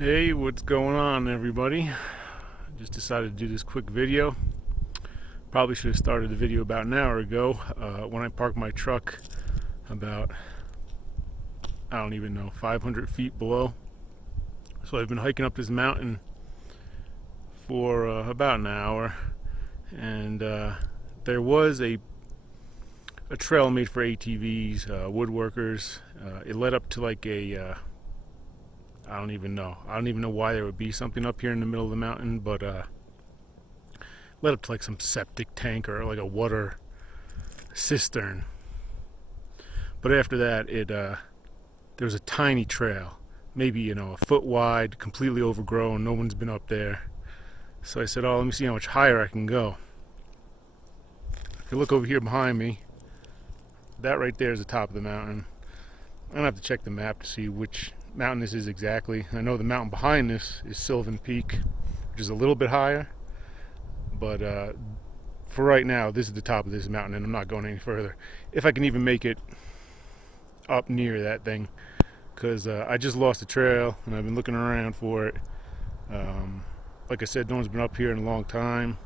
Hey, what's going on, everybody? Just decided to do this quick video. Probably should have started the video about an hour ago when I parked my truck about, I don't even know, 500 feet below. So I've been hiking up this mountain for about an hour, and there was a trail made for ATVs, woodworkers. It led up to like a I don't even know. I don't even know why there would be something up here in the middle of the mountain, but led up to like some septic tank or like a water cistern. But after that, there was a tiny trail, maybe a foot wide, completely overgrown. No one's been up there. So I said, "Oh, let me see how much higher I can go." If you look over here behind me, that right there is the top of the mountain. I'm gonna have to check the map to see which mountain this is exactly. I know the mountain behind this is Sylvan Peak, which is a little bit higher, but for right now this is the top of this mountain, and I'm not going any further if I can even make it up near that thing, because I just lost the trail and I've been looking around for it. Like I said, no one's been up here in a long time,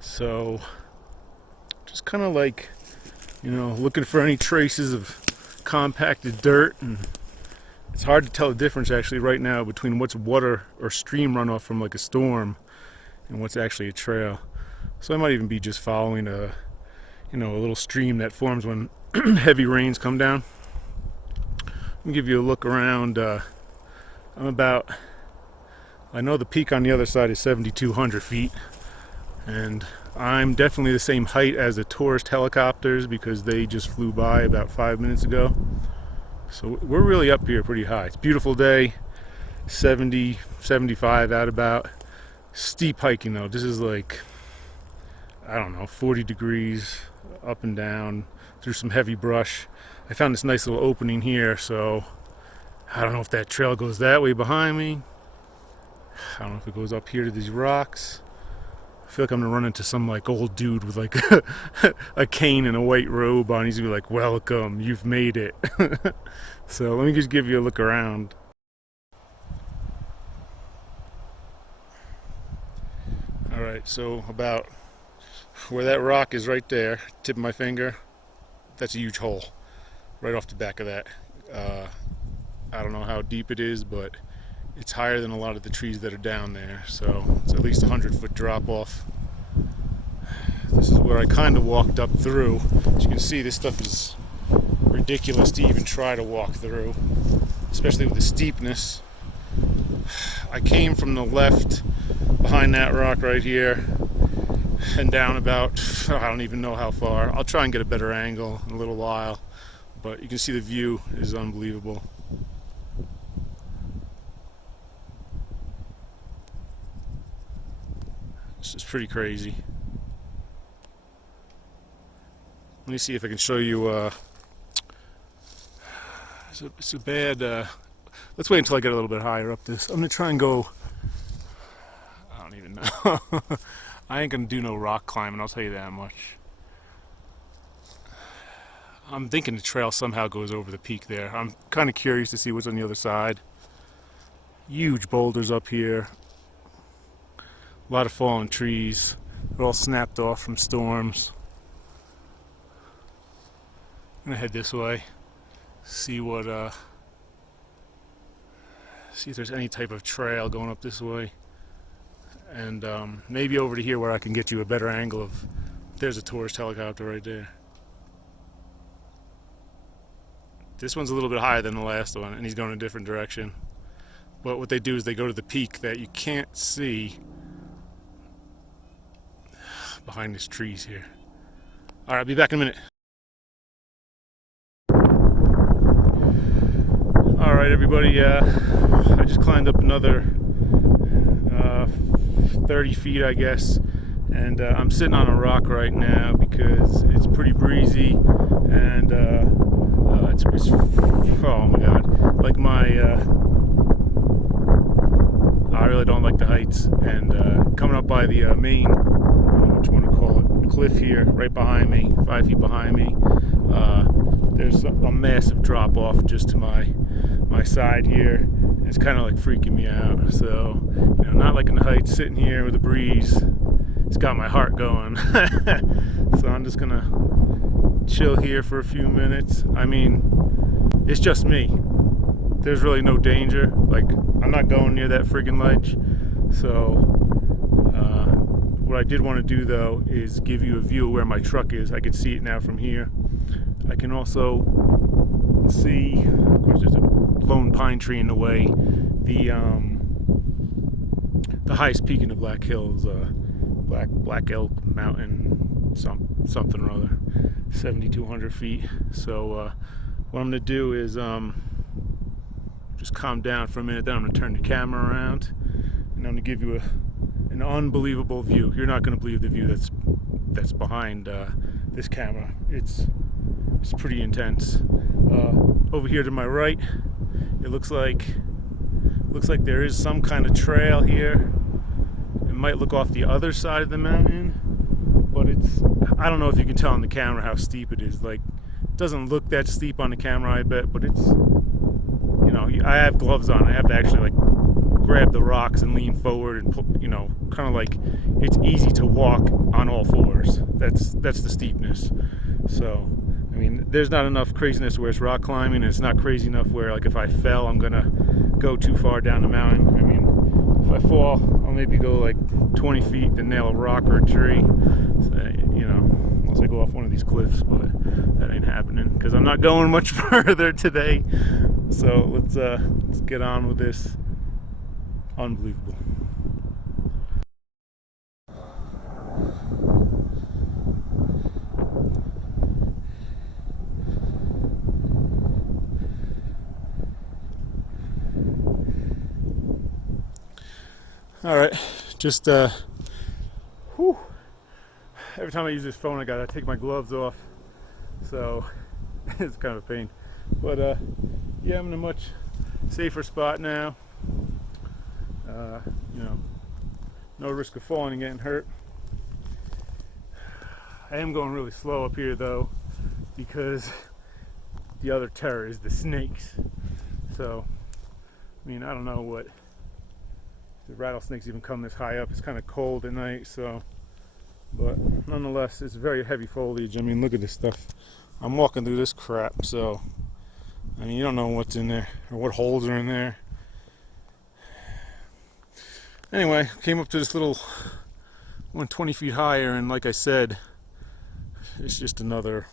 so just kind of like looking for any traces of compacted dirt. And it's hard to tell the difference actually right now between what's water or stream runoff from like a storm and what's actually a trail. So I might even be just following a little stream that forms when heavy rains come down. Let me give you a look around. I know the peak on the other side is 7,200 feet, and I'm definitely the same height as the tourist helicopters because they just flew by about 5 minutes ago. So we're really up here pretty high. It's a beautiful day, 70, 75 out about. Steep hiking though. This is like, I don't know, 40 degrees up and down through some heavy brush. I found this nice little opening here, so I don't know if that trail goes that way behind me. I don't know if it goes up here to these rocks. I feel like I'm gonna run into some like old dude with like a cane and a white robe on. He's gonna be like, "Welcome, you've made it." So let me just give you a look around. Alright, so about where that rock is right there, tip of my finger, that's a huge hole right off the back of that. I don't know how deep it is, but it's higher than a lot of the trees that are down there, so it's at least 100-foot drop off. This is where I kind of walked up through. As you can see, this stuff is ridiculous to even try to walk through, especially with the steepness. I came from the left behind that rock right here and down about, I don't even know how far. I'll try and get a better angle in a little while, but you can see the view is unbelievable. This is pretty crazy. Let me see if I can show you. It's a bad. Let's wait until I get a little bit higher up this. I'm gonna try and go. I don't even know. I ain't gonna do no rock climbing, I'll tell you that much. I'm thinking the trail somehow goes over the peak there. I'm kind of curious to see what's on the other side. Huge boulders up here. A lot of fallen trees. They're all snapped off from storms. I'm gonna head this way. See if there's any type of trail going up this way. And maybe over to here where I can get you a better angle of, there's a tourist helicopter right there. This one's a little bit higher than the last one, and he's going in a different direction. But what they do is they go to the peak that you can't see behind these trees here. Alright, I'll be back in a minute. Alright everybody, I just climbed up another 30 feet I guess, and I'm sitting on a rock right now because it's pretty breezy, and it's oh my god, like I really don't like the heights, and coming up by the main, I don't know what you want to call it, cliff here right behind me, 5 feet behind me, there's a massive drop off just to my side here, It's kind of like freaking me out. So, you know, not liking the heights, sitting here with a breeze. It's got my heart going. So I'm just gonna chill here for a few minutes. I mean, it's just me. There's really no danger. Like, I'm not going near that friggin' ledge. So, what I did want to do though is give you a view of where my truck is. I can see it now from here. I can also see, of course, there's a lone pine tree in the way. The highest peak in the Black Hills, Black Elk Mountain, something or other, 7,200 feet. So what I'm gonna do is just calm down for a minute. Then I'm gonna turn the camera around, and I'm gonna give you an unbelievable view. You're not gonna believe the view that's behind this camera. It's pretty intense. Over here to my right, it looks like there is some kind of trail here. It might look off the other side of the mountain, but I don't know if you can tell on the camera how steep it is. Like, it doesn't look that steep on the camera, I bet, but it's, you know, I have gloves on. I have to actually like grab the rocks and lean forward and pull, you know, kind of like it's easy to walk on all fours. That's the steepness. So, I mean, there's not enough craziness where it's rock climbing, and it's not crazy enough where, like, if I fell, I'm gonna go too far down the mountain. I mean, if I fall, I'll maybe go like 20 feet to nail a rock or a tree. So, you know, unless I go off one of these cliffs, but that ain't happening because I'm not going much further today. So let's get on with this. Unbelievable. All right, just whew. Every time I use this phone, I gotta take my gloves off, so it's kind of a pain. But yeah, I'm in a much safer spot now. You know, no risk of falling and getting hurt. I am going really slow up here though, because the other terror is the snakes. So, I mean, I don't know what. The rattlesnakes even come this high up. It's kind of cold at night, so, but nonetheless, it's very heavy foliage. I mean, look at this stuff. I'm walking through this crap, so, I mean, you don't know what's in there or what holes are in there. Anyway, came up to this little one 20 feet higher, and like I said, it's just another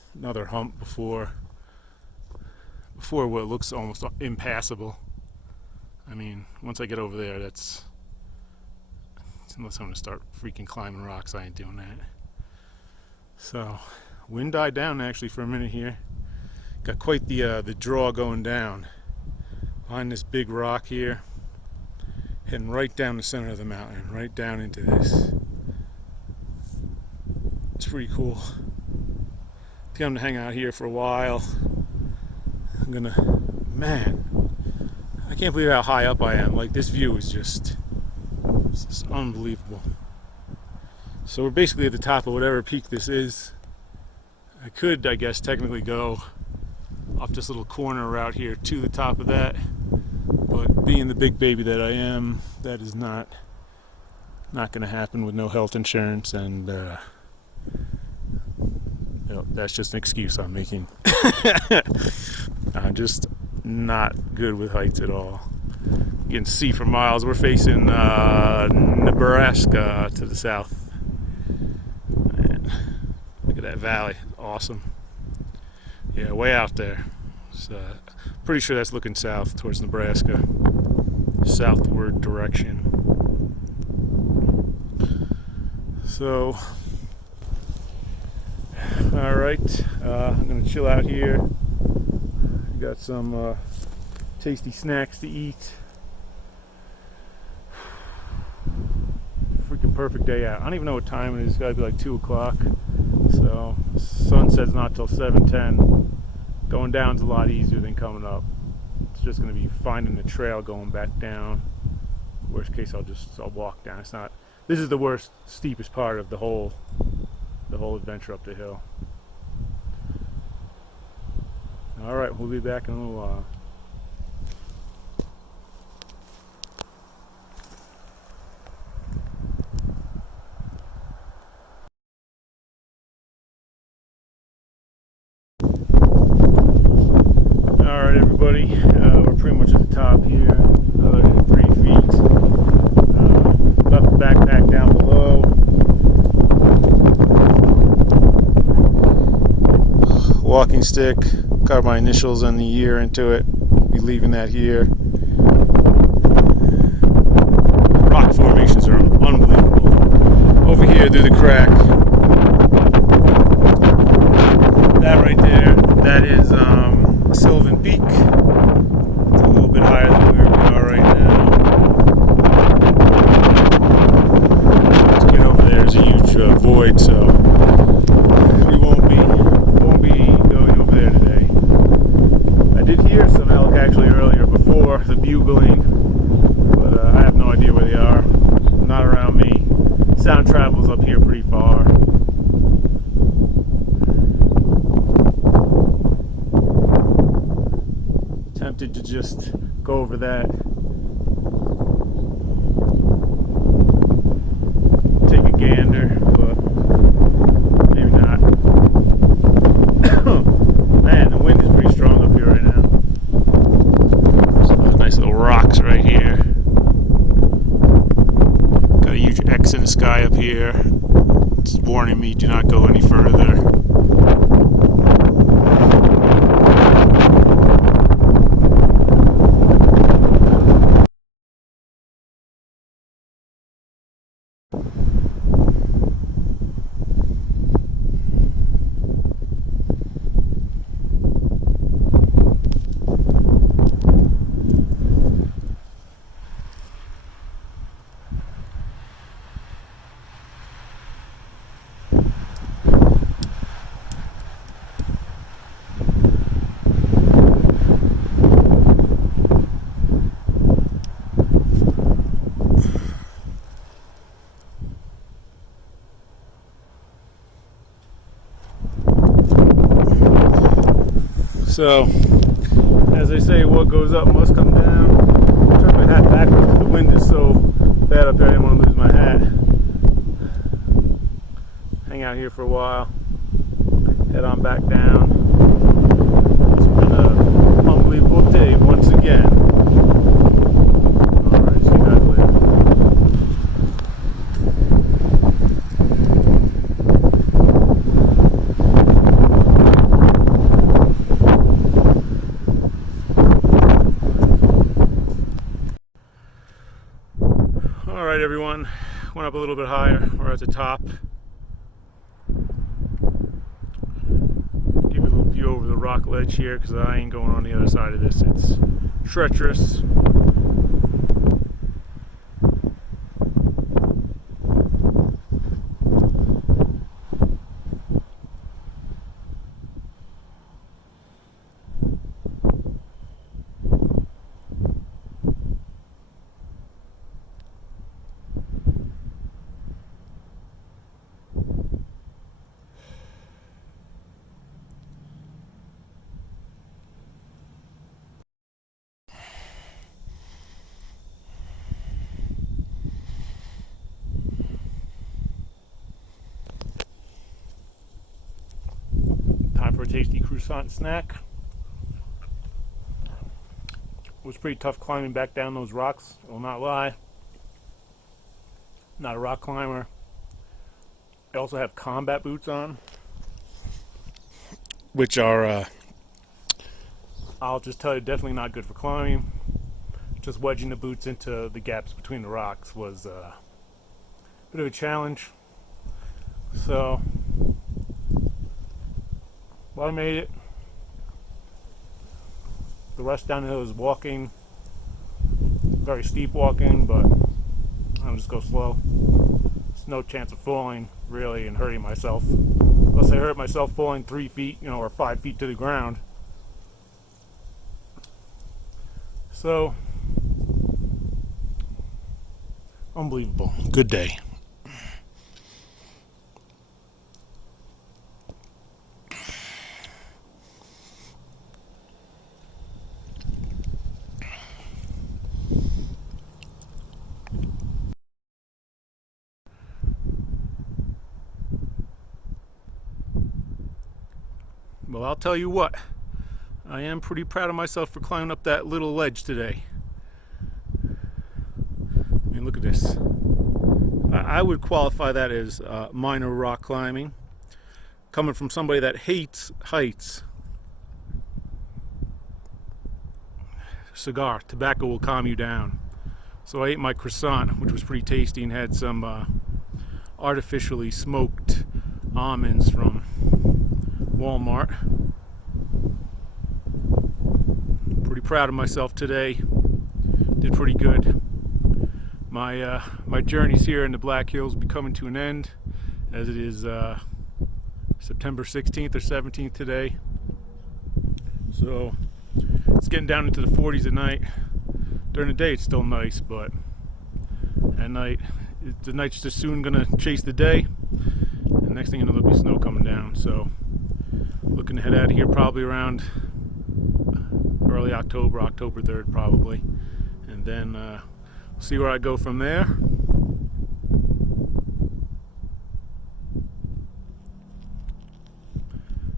hump before what looks almost impassable. I mean, once I get over there, that's, unless I'm gonna start freaking climbing rocks, I ain't doing that. So, wind died down actually for a minute here. Got quite the draw going down behind this big rock here, heading right down the center of the mountain, right down into this. It's pretty cool. I think I'm gonna hang out here for a while. Man, I can't believe how high up I am. Like, this view is just unbelievable. So we're basically at the top of whatever peak this is. I could, I guess, technically go off this little corner route here to the top of that, but being the big baby that I am, that is not going to happen with no health insurance, and you know, that's just an excuse I'm making. I'm just not good with heights at all. You can see for miles. We're facing Nebraska to the south. Man, look at that valley. Awesome. Yeah, way out there. So, pretty sure that's looking south towards Nebraska. Southward direction. So, all right. I'm going to chill out here. Got some tasty snacks to eat. Freaking perfect day out. I don't even know what time it is. It's got to be like 2 o'clock. So sunset's not till 7:10. Going down's a lot easier than coming up. It's just going to be finding the trail going back down. Worst case, I'll walk down. It's not. This is the worst, steepest part of the whole adventure up the hill. All right, we'll be back in a little while. up here, another 3 feet. Left the backpack down below. Walking stick, got my initials and the year into it. We'll be leaving that here. Rock formations are unbelievable. Over here through the crack. That right there, that is Sylvan Peak. It's a little bit higher than where we are right now. To get over there is a huge void, so we won't be going over there today. I did hear some elk actually earlier before the bugling, but I have no idea where they are. Not around me. Sound travels up here pretty far. Tempted to just go over that. Take a gander, but maybe not. Man, the wind is pretty strong up here right now. So those nice little rocks right here. Got a huge X in the sky up here. It's warning me, do not go any further. So, as they say, what goes up must come down. I took my hat backwards because the wind is so bad up there, I didn't want to lose my hat. Hang out here for a while, head on back down. It's been an unbelievable day once again. Alright, see you guys later. Alright everyone, went up a little bit higher. We're at the top. Give you a little view over the rock ledge here because I ain't going on the other side of this. It's treacherous. Time for a tasty croissant snack. It was pretty tough climbing back down those rocks, I will not lie. Not a rock climber. I also have combat boots on, which are, I'll just tell you, definitely not good for climbing. Just wedging the boots into the gaps between the rocks was a bit of a challenge. So, well, I made it. The rest down the hill is walking, very steep walking, but I'll just go slow. There's no chance of falling, really, and hurting myself. Unless I hurt myself falling 3 feet, or 5 feet to the ground. So, unbelievable. Good day. Well, I'll tell you what, I am pretty proud of myself for climbing up that little ledge today. mean, look at this. I would qualify that as minor rock climbing. Coming from somebody that hates heights. Cigar, tobacco will calm you down. So I ate my croissant, which was pretty tasty, and had some artificially smoked almonds from Walmart. Pretty proud of myself today. Did pretty good. My journeys here in the Black Hills will be coming to an end, as it is September 16th or 17th today. So it's getting down into the 40s at night. During the day it's still nice, but at night, the night's just soon gonna chase the day, and next thing you know there'll be snow coming down. So looking to head out of here probably around early October 3rd probably, and then see where I go from there.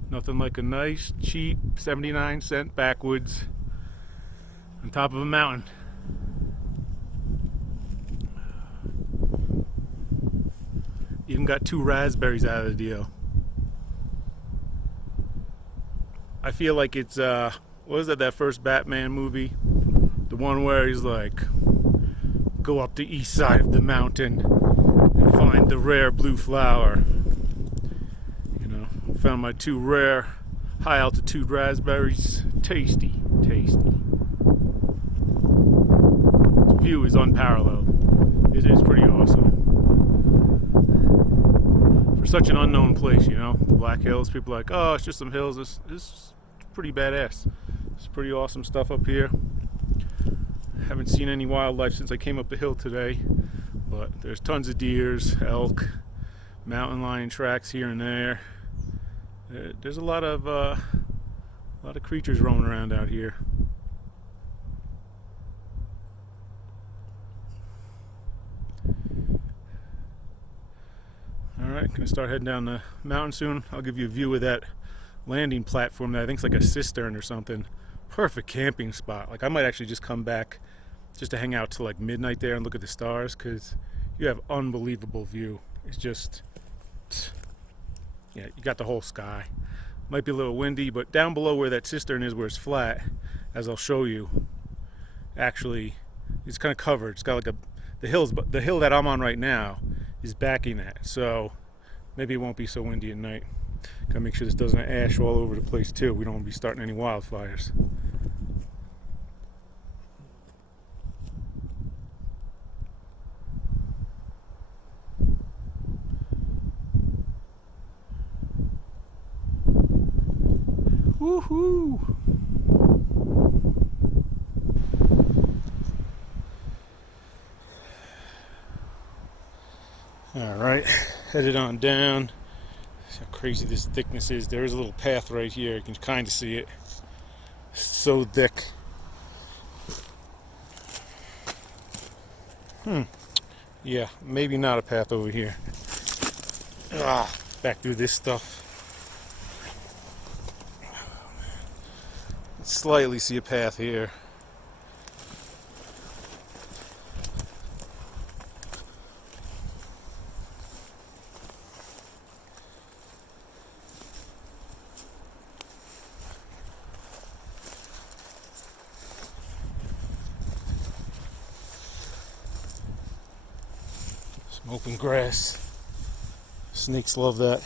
Nothing like a nice, cheap 79-cent backwoods on top of a mountain. Even got 2 raspberries out of the deal. I feel like it's, what was that first Batman movie? The one where he's like, go up the east side of the mountain and find the rare blue flower. You know, found my 2 rare high altitude raspberries. Tasty, tasty. The view is unparalleled. It is pretty awesome. For such an unknown place, you know, the Black Hills, people are like, oh, it's just some hills. This is pretty badass. It's pretty awesome stuff up here. Haven't seen any wildlife since I came up the hill today, but there's tons of deers, elk, mountain lion tracks here and there. There's a lot of creatures roaming around out here. Alright, gonna start heading down the mountain soon. I'll give you a view of that landing platform that I think is like a cistern or something. Perfect camping spot. Like, I might actually just come back just to hang out till like midnight there and look at the stars, because you have unbelievable view. It's just, yeah, you got the whole sky. Might be a little windy, but down below where that cistern is, where it's flat, as I'll show you, actually it's kind of covered. It's got like the hill that I'm on right now is backing that, so maybe it won't be so windy at night. Gotta make sure this doesn't ash all over the place too. We don't want to be starting any wildfires. Woohoo! Alright, headed on down. See how crazy this thickness is. There is a little path right here. You can kind of see it. It's so thick. Yeah, maybe not a path over here. Back through this stuff. Slightly see a path here. Some open grass. Snakes love that.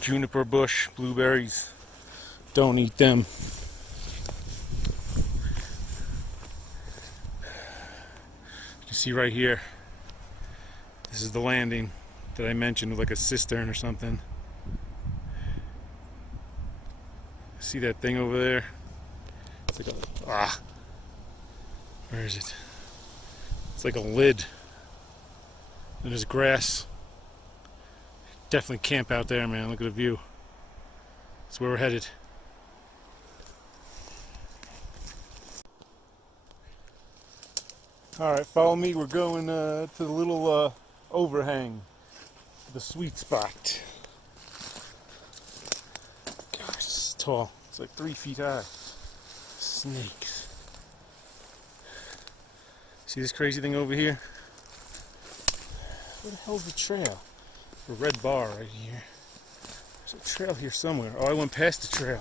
Juniper bush, blueberries, don't eat them. You see right here, this is the landing that I mentioned with like a cistern or something. See that thing over there? It's like a, where is it? It's like a lid. And there's grass. Definitely camp out there, man. Look at the view. That's where we're headed. Alright, follow me. We're going to the little overhang. The sweet spot. Gosh, this is tall. It's like 3 feet high. Snakes. See this crazy thing over here? Where the hell's the trail? The red bar right here. There's a trail here somewhere. Oh, I went past the trail.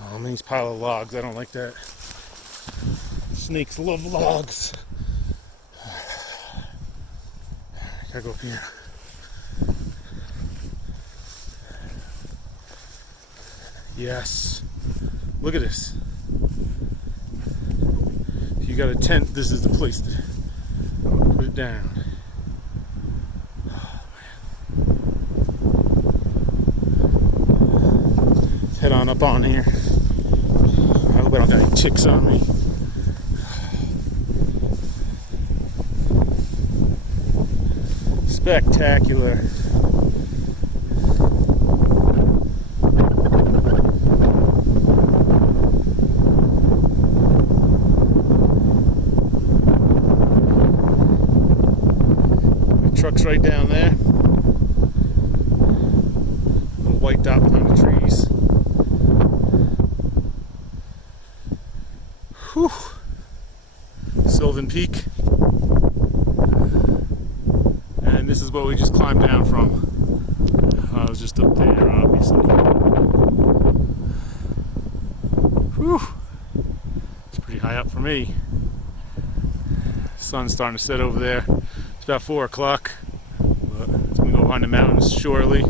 Oh, I'm in these pile of logs. I don't like that. Snakes love logs. Gotta go up here. Yes. Look at this. If you got a tent, this is the place to put it down. Oh, let's head on up on here. I hope I don't got any ticks on me. Spectacular. My truck's right down there. Little white dot behind the trees. Whew. Sylvan Peak. And this is what we just climbed down from. I was just up there, obviously. Whew. It's pretty high up for me. Sun's starting to set over there. It's about 4 o'clock, but it's going to go behind the mountains shortly.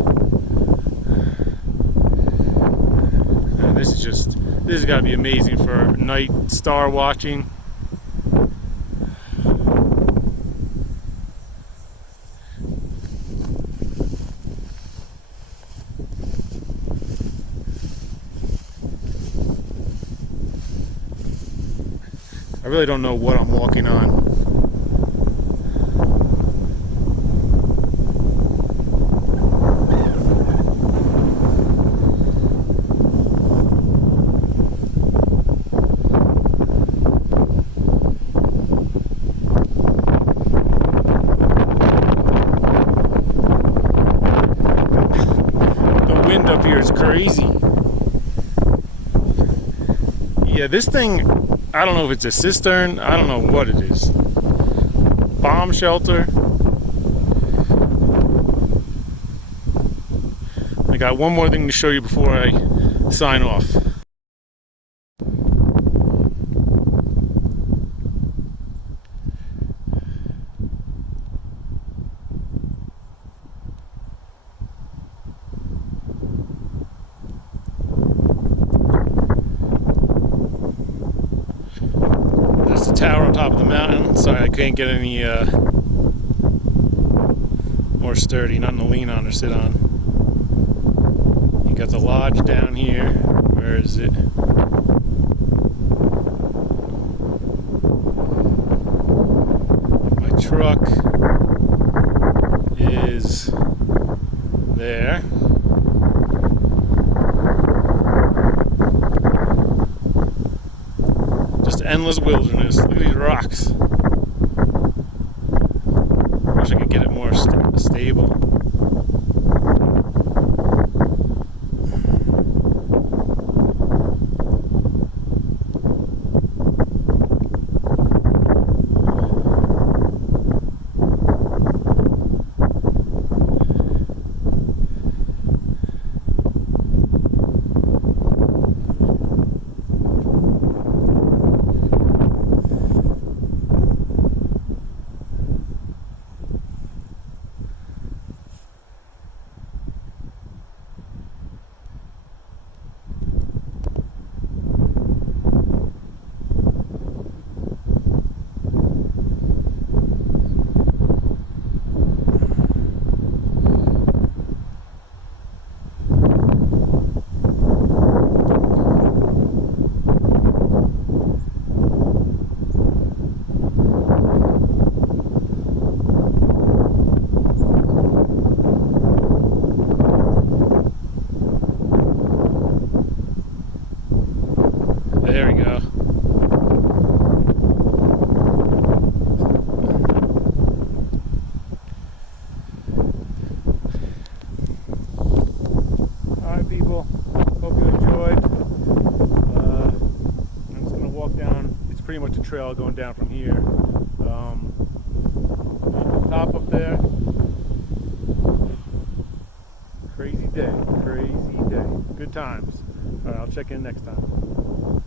And this has got to be amazing for night star watching. I really don't know what I'm walking on. The wind up here is crazy. Yeah, this thing, I don't know if it's a cistern. I don't know what it is. Bomb shelter. I got one more thing to show you before I sign off. Tower on top of the mountain. Sorry, I couldn't get any more sturdy, nothing to lean on or sit on. You got the lodge down here. Where is it? My truck is there. Endless wilderness. Look at these rocks. Wish I could get it more stable. trail going down from here. Top up there. Crazy day, crazy day. Good times. All right, I'll check in next time.